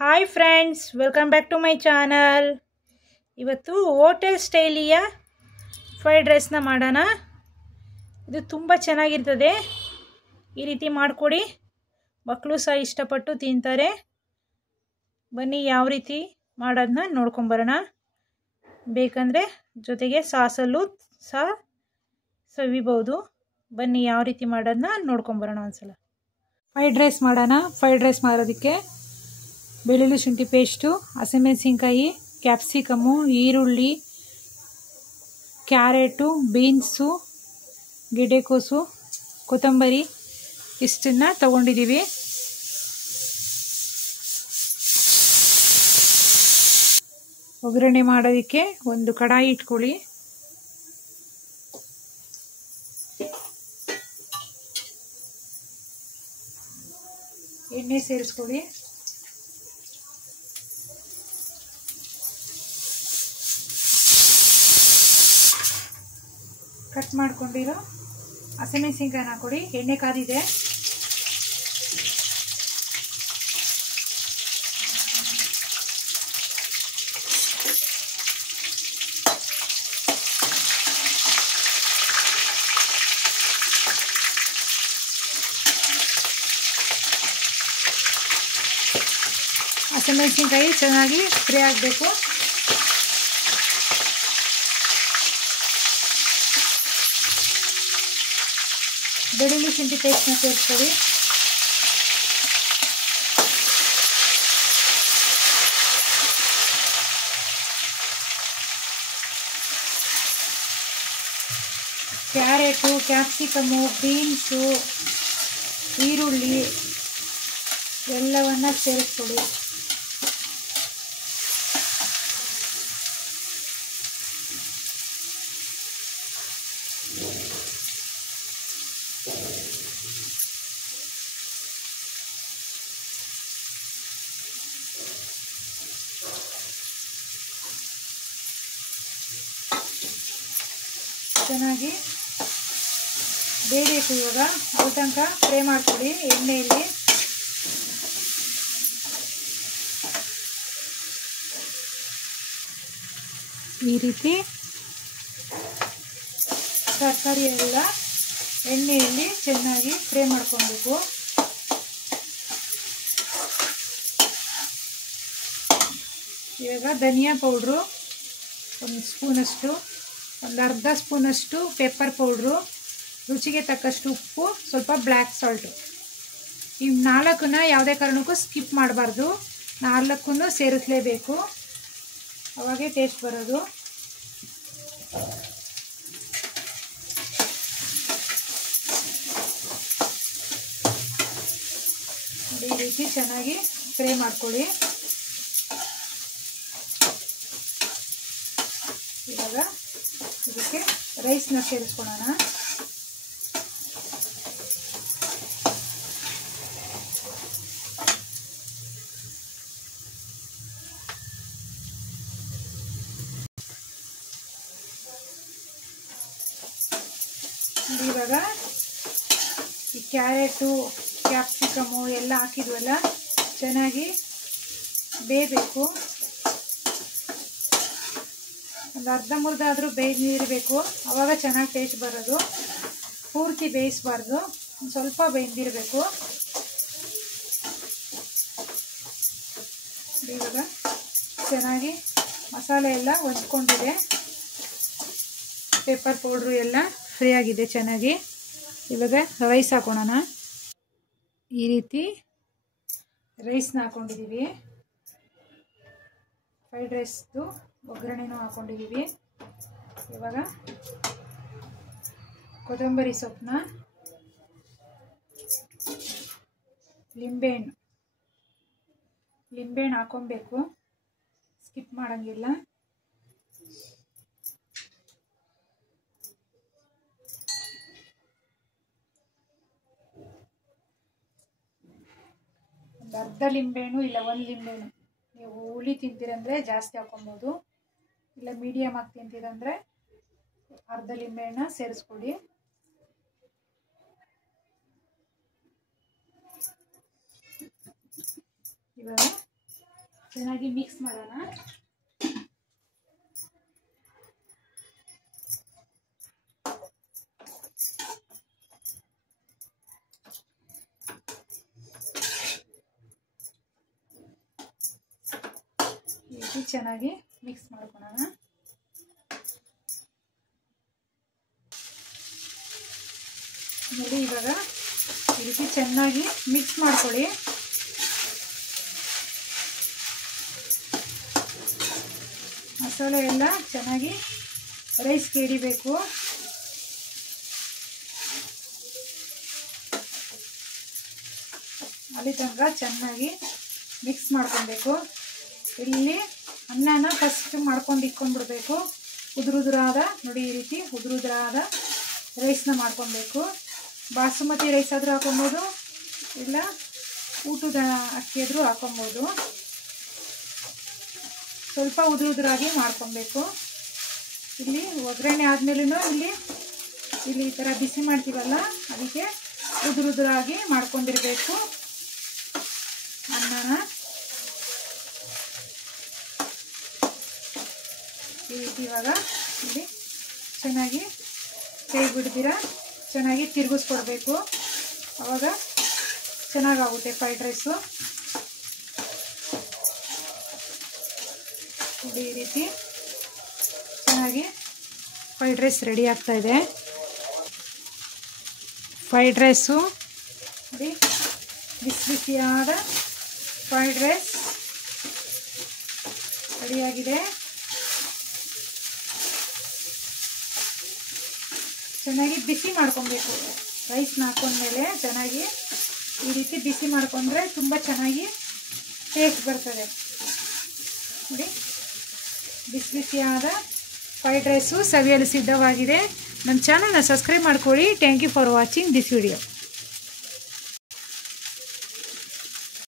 Hi friends, welcome back to my channel. ಇವತ್ತು hotel ಸ್ಟೈಲಿಯ fried ರೈಸ್ನ ಮಾಡೋಣ. ಇದು ತುಂಬ ಚೆನ್ನಾಗಿರ್ತದೆ. ಈ ರೀತಿ ಮಾಡಿಕೊಡಿ, ಮಕ್ಕಳು ಸಹ ಇಷ್ಟಪಟ್ಟು ತಿಂತಾರೆ. ಬನ್ನಿ ಯಾವ ರೀತಿ ಮಾಡೋದನ್ನ ನೋಡ್ಕೊಂಬರೋಣ. ಬೇಕಂದರೆ ಜೊತೆಗೆ ಸಾಸಲ್ಲೂ ಸಹ ಸವಿಬೋದು. ಬನ್ನಿ ಯಾವ ರೀತಿ ಮಾಡೋದನ್ನ ನೋಡ್ಕೊಂಬರೋಣ ಒಂದ್ಸಲ. ಫ್ರೈಡ್ ರೈಸ್ ಮಾಡೋಣ. ಫ್ರೈಡ್ ರೈಸ್ ಮಾಡೋದಕ್ಕೆ ಬೆಳ್ಳುಳ್ಳಿ ಶುಂಠಿ ಪೇಸ್ಟು, ಹಸಿಮೆಣಸಿನ್ಕಾಯಿ, ಕ್ಯಾಪ್ಸಿಕಮ್ಮು, ಈರುಳ್ಳಿ, ಕ್ಯಾರೆಟು, ಬೀನ್ಸು, ಗೆಡ್ಡೆಕೋಸು, ಕೊತ್ತಂಬರಿ ಇಷ್ಟನ್ನು ತಗೊಂಡಿದ್ದೀವಿ. ಒಗ್ಗರಣೆ ಮಾಡೋದಕ್ಕೆ ಒಂದು ಕಡಾಯಿ ಇಟ್ಕೊಳ್ಳಿ. ಎಣ್ಣೆ ಸೇರಿಸ್ಕೊಳ್ಳಿ. ಕಟ್ ಮಾಡ್ಕೊಂಡಿರೋ ಹಸಿಮೆಣಸಿನ್ಕಾಯಿನ ಹಾಕೊಡಿ. ಎಣ್ಣೆ ಕಾದಿದೆ. ಹಸಿಮೆಣಸಿನ್ಕಾಯಿ ಚೆನ್ನಾಗಿ ಫ್ರೈ ಆಗಬೇಕು. ಬೆಳ್ಳುಳ್ಳಿ ಶುಂಠಿ ಪೇಸ್ಟ್ನ ಸೇರಿಸ್ಕೊಳ್ಳಿ. ಕ್ಯಾರೆಟು, ಕ್ಯಾಪ್ಸಿಕಮ್ಮು, ಬೀನ್ಸು, ಈರುಳ್ಳಿ ಎಲ್ಲವನ್ನ ಸೇರಿಸ್ಕೊಳ್ಳಿ. ಚೆನ್ನಾಗಿ ಬೇಯಬೇಕು. ಇವಾಗ ಅಲ್ಲಿ ತನಕ ಫ್ರೈ ಮಾಡ್ಕೊಳ್ಳಿ ಎಣ್ಣೆಯಲ್ಲಿ. ಈ ರೀತಿ ತರಕಾರಿ ಎಲ್ಲ ಎಣ್ಣೆಯಲ್ಲಿ ಚೆನ್ನಾಗಿ ಫ್ರೈ ಮಾಡ್ಕೊಳ್ಬೇಕು. ಇವಾಗ ಧನಿಯಾ ಪೌಡ್ರು ಒಂದು ಸ್ಪೂನಷ್ಟು, ಒಂದು ಅರ್ಧ ಸ್ಪೂನಷ್ಟು ಪೆಪ್ಪರ್ ಪೌಡ್ರು, ರುಚಿಗೆ ತಕ್ಕಷ್ಟು ಉಪ್ಪು, ಸ್ವಲ್ಪ ಬ್ಲ್ಯಾಕ್ ಸಾಲ್ಟು. ಈ ನಾಲ್ಕನ್ನ ಯಾವುದೇ ಕಾರಣಕ್ಕೂ ಸ್ಕಿಪ್ ಮಾಡಬಾರ್ದು. ನಾಲ್ಕನ್ನು ಸೇರಿಸಲೇಬೇಕು, ಅವಾಗೇ ಟೇಸ್ಟ್ ಬರೋದು. ಈ ರೀತಿ ಚೆನ್ನಾಗಿ ಫ್ರೈ ಮಾಡ್ಕೊಳ್ಳಿ. ಇವಾಗ ಇದಕ್ಕೆ ರೈಸ್ನ ಸೇರಿಸ್ಕೊಳ್ಳೋಣ. ಇವಾಗ ಈ ಕ್ಯಾರೆಟು, ಕ್ಯಾಪ್ಸಿಕಮ್ಮು ಎಲ್ಲ ಹಾಕಿದ್ವಲ್ಲ, ಚೆನ್ನಾಗಿ ಬೇಯಬೇಕು. ಒಂದು ಅರ್ಧ ಮುರ್ಧ ಆದರೂ ಬೇಯ್ದಿರಬೇಕು, ಆವಾಗ ಚೆನ್ನಾಗಿ ಟೇಸ್ಟ್ ಬರೋದು. ಪೂರ್ತಿ ಬೇಯಿಸಬಾರ್ದು, ಒಂದು ಸ್ವಲ್ಪ ಬೇಯ್ದಿರಬೇಕು. ಇವಾಗ ಚೆನ್ನಾಗಿ ಮಸಾಲೆ ಎಲ್ಲ ಹೊಂದ್ಕೊಂಡಿದೆ. ಪೆಪ್ಪರ್ ಪೌಡ್ರು ಎಲ್ಲ ಫ್ರೈ ಆಗಿದೆ ಚೆನ್ನಾಗಿ. ಇವಾಗ ರೈಸ್ ಹಾಕೋಣ. ಈ ರೀತಿ ರೈಸ್ನ ಹಾಕ್ಕೊಂಡಿದ್ದೀವಿ. ಫ್ರೈಡ್ ರೈಸ್ದು ಒಗ್ಗರಣೆನೂ ಹಾಕ್ಕೊಂಡಿದ್ದೀವಿ. ಇವಾಗ ಕೊತ್ತಂಬರಿ ಸೊಪ್ಪನ್ನ, ಲಿಂಬೆಹಣ್ಣು ಹಾಕೊಬೇಕು, ಸ್ಕಿಪ್ ಮಾಡೋಂಗಿಲ್ಲ. ಒಂದು ಅರ್ಧ ಲಿಂಬೆಹಣ್ಣು ಇಲ್ಲ ಒಂದು ಲಿಂಬೆಹಣ್ಣು. ನೀವು ಹುಳಿ ತಿಂತೀರಂದರೆ ಜಾಸ್ತಿ ಹಾಕೊಬೋದು, ಇಲ್ಲ ಮೀಡಿಯಮ್ ಆಗಿ ತಿಂತೀರಂದರೆ ಅರ್ಧ ಲಿಂಬೆಹಣ್ಣು ಸೇರಿಸ್ಕೊಳ್ಳಿ. ಇವಾಗ ಚೆನ್ನಾಗಿ ಮಿಕ್ಸ್ ಮಾಡೋಣ. ಈ ರೀತಿ ಚೆನ್ನಾಗಿ ಮಿಕ್ಸ್ ಮಾಡ್ಕೊಳ್ಳೋಣ. ನೋಡಿ ಇವಾಗ ಈ ರೀತಿ ಚೆನ್ನಾಗಿ ಮಿಕ್ಸ್ ಮಾಡ್ಕೊಳ್ಳಿ. ಮಸಾಲೆ ಎಲ್ಲ ಚೆನ್ನಾಗಿ ರೈಸ್ಗೆ ಹಿಡಿಬೇಕು. ಅಲ್ಲಿ ತನಕ ಚೆನ್ನಾಗಿ ಮಿಕ್ಸ್ ಮಾಡ್ಕೊಬೇಕು. ಇಲ್ಲಿ ಅನ್ನನ ಫಸ್ಟ್ ಮಾಡ್ಕೊಂಡು ಇಟ್ಕೊಂಡ್ಬಿಡ್ಬೇಕು. ಉದುರಾದ ನೋಡಿ ಈ ರೀತಿ ಉದುರಾದ ರೈಸ್ನ ಮಾಡ್ಕೊಬೇಕು. ಬಾಸುಮತಿ ರೈಸ್ ಆದರೂ ಹಾಕೊಬೋದು, ಇಲ್ಲ ಊಟದ ಅಕ್ಕಿ ಆದರೂ ಹಾಕೊಬೋದು. ಸ್ವಲ್ಪ ಉದುರಾಗಿ ಮಾಡ್ಕೊಬೇಕು. ಇಲ್ಲಿ ಒಗ್ಗರಣೆ ಆದಮೇಲೂ ಇಲ್ಲಿ ಈ ಥರ ಬಿಸಿ ಮಾಡ್ತೀವಲ್ಲ, ಅದಕ್ಕೆ ಉದುರಾಗಿ ಮಾಡ್ಕೊಂಡಿರಬೇಕು ಅನ್ನನ. ಈ ರೀತಿ ಇವಾಗ ಇಲ್ಲಿ ಚೆನ್ನಾಗಿ ಕೈ ಬಿಡ್ದಿರ ಚೆನ್ನಾಗಿ ತಿರುಗಿಸ್ಕೊಡ್ಬೇಕು. ಆವಾಗ ಚೆನ್ನಾಗಾಗುತ್ತೆ ಫ್ರೈಡ್ ರೈಸು. ನೋಡಿ ಈ ರೀತಿ ಚೆನ್ನಾಗಿ ಫ್ರೈಡ್ ರೈಸ್ ರೆಡಿ ಆಗ್ತಾಯಿದೆ. ಫ್ರೈಡ್ ರೈಸು ನೋಡಿ, ಬಿಸಿಯಾದ ಫ್ರೈಡ್ ರೈಸ್ ರೆಡಿಯಾಗಿದೆ. ಚೆನ್ನಾಗಿ ಬಿಸಿ ಮಾಡ್ಕೊಬೇಕು. ರೈಸ್ನ ಹಾಕೊಂಡ್ಮೇಲೆ ಚೆನ್ನಾಗಿ ಈ ರೀತಿ ಬಿಸಿ ಮಾಡ್ಕೊಂಡ್ರೆ ತುಂಬ ಚೆನ್ನಾಗಿ ಟೇಸ್ಟ್ ಬರ್ತದೆ. ನೋಡಿ ಬಿಸಿಯಾದ ಫ್ರೈಡ್ ರೈಸು ಸವಿಯಲು ಸಿದ್ಧವಾಗಿದೆ. ನನ್ನ ಚಾನಲ್ನ ಸಬ್ಸ್ಕ್ರೈಬ್ ಮಾಡ್ಕೊಳ್ಳಿ. Thank you for watching this video.